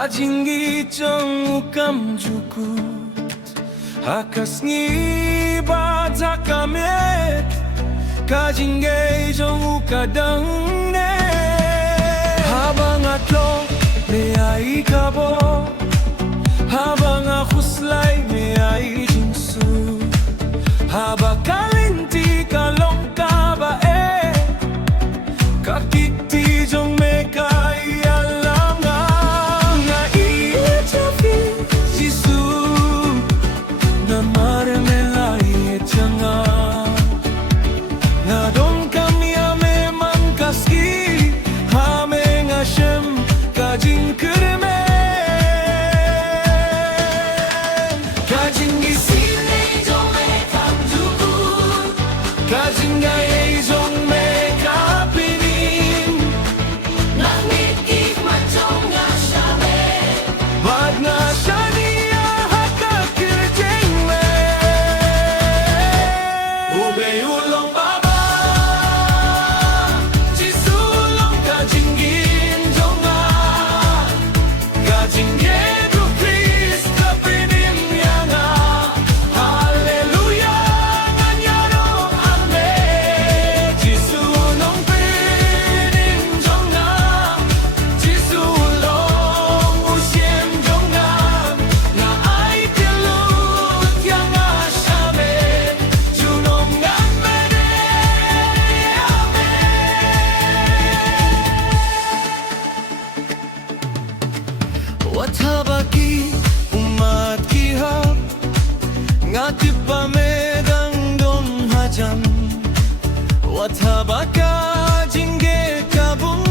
가진 게 정우감 주고 아까스니 바닥가면 가진 게 정우가당네 habang atlo may ay kabo habang akuslay may ay jingsu habang kalinti kalong kabae kakiti jong may kaialangan nga iyachafi jisu na marmelay etchanga nga don kami ame mangkaski hame nga shem kajing kırmen kajing isine jong me kam jukun kajing gay jong me kapinim langit ikmat jong nga shabe bad nga shania hakakirjeng me ube ulong baba jisulong kajing gin jonga kajing yedu Christ kapinim yanga hallelujah nganyaro ame jisulong pinim jonga jisulong usiem jonga nga ay tilut yanga shame junong ngamere Watabaki umat kihap ngati pamedang don hajam Watabaka jingge kabung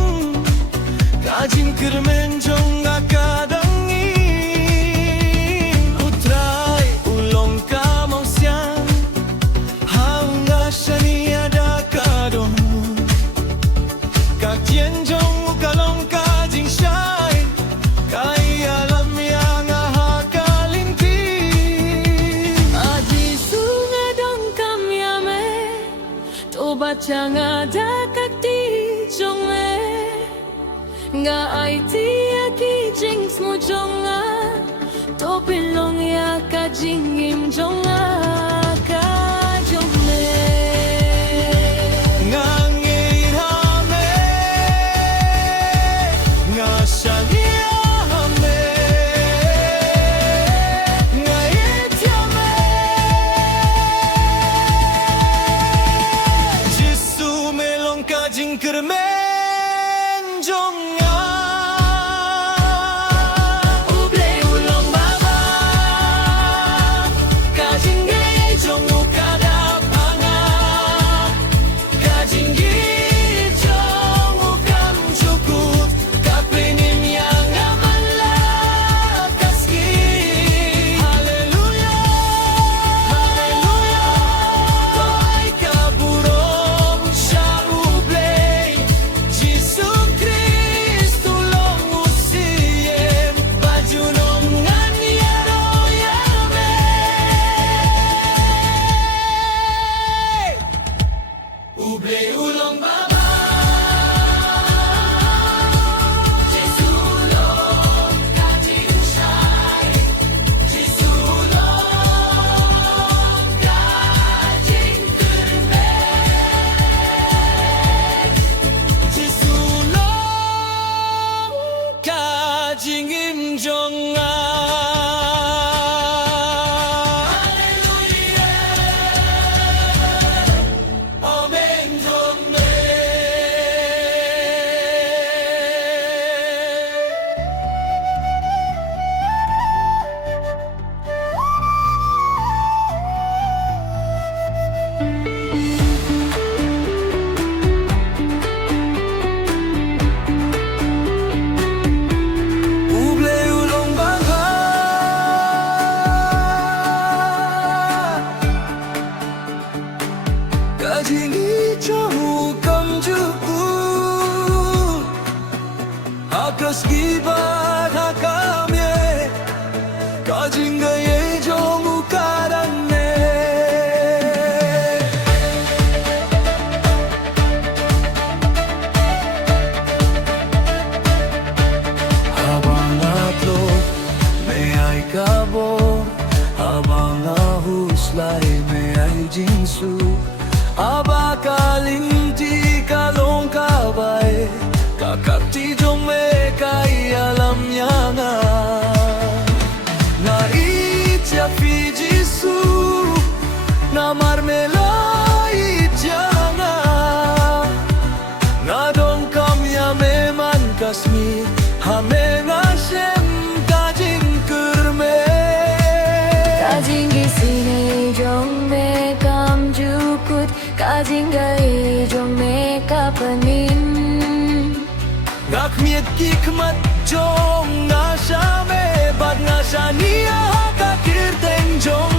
kajing kırmen jonga kadangin utray ulong kamangsian hanga shani ada kadon kakien jong ukalong kajing shai kai alam yang hakalinti Aji sunga dong kamyame toba changa dakati jongme nga IT aki jings mo jonga to pilong ya ka jingim jonga ka jongme ngangirame ngashaniame ngayetyame jisu melong kajing kırmen jonga uble ulong baba kajing ge jongu kadapanga kajing ge jongu kam cukut kapinim yang amalaskaski haleluya haleluya ko ay kaburong siya uble Jisu Kristo long usiem bajunong nganyaro yame uble ulong baba Jisu long kajing shai Jisu long kajing kırmen Jisu long kajing imjonga Hallelujah Amen jonge uble ulong baba kajing ijahu kamjuku akas gibat hakamye kajing gaye jongu karanne habang atlo jinggai jong me kapanin ngak miet ki khmat jong nga sha me bat nga sha nia ka kir teng jong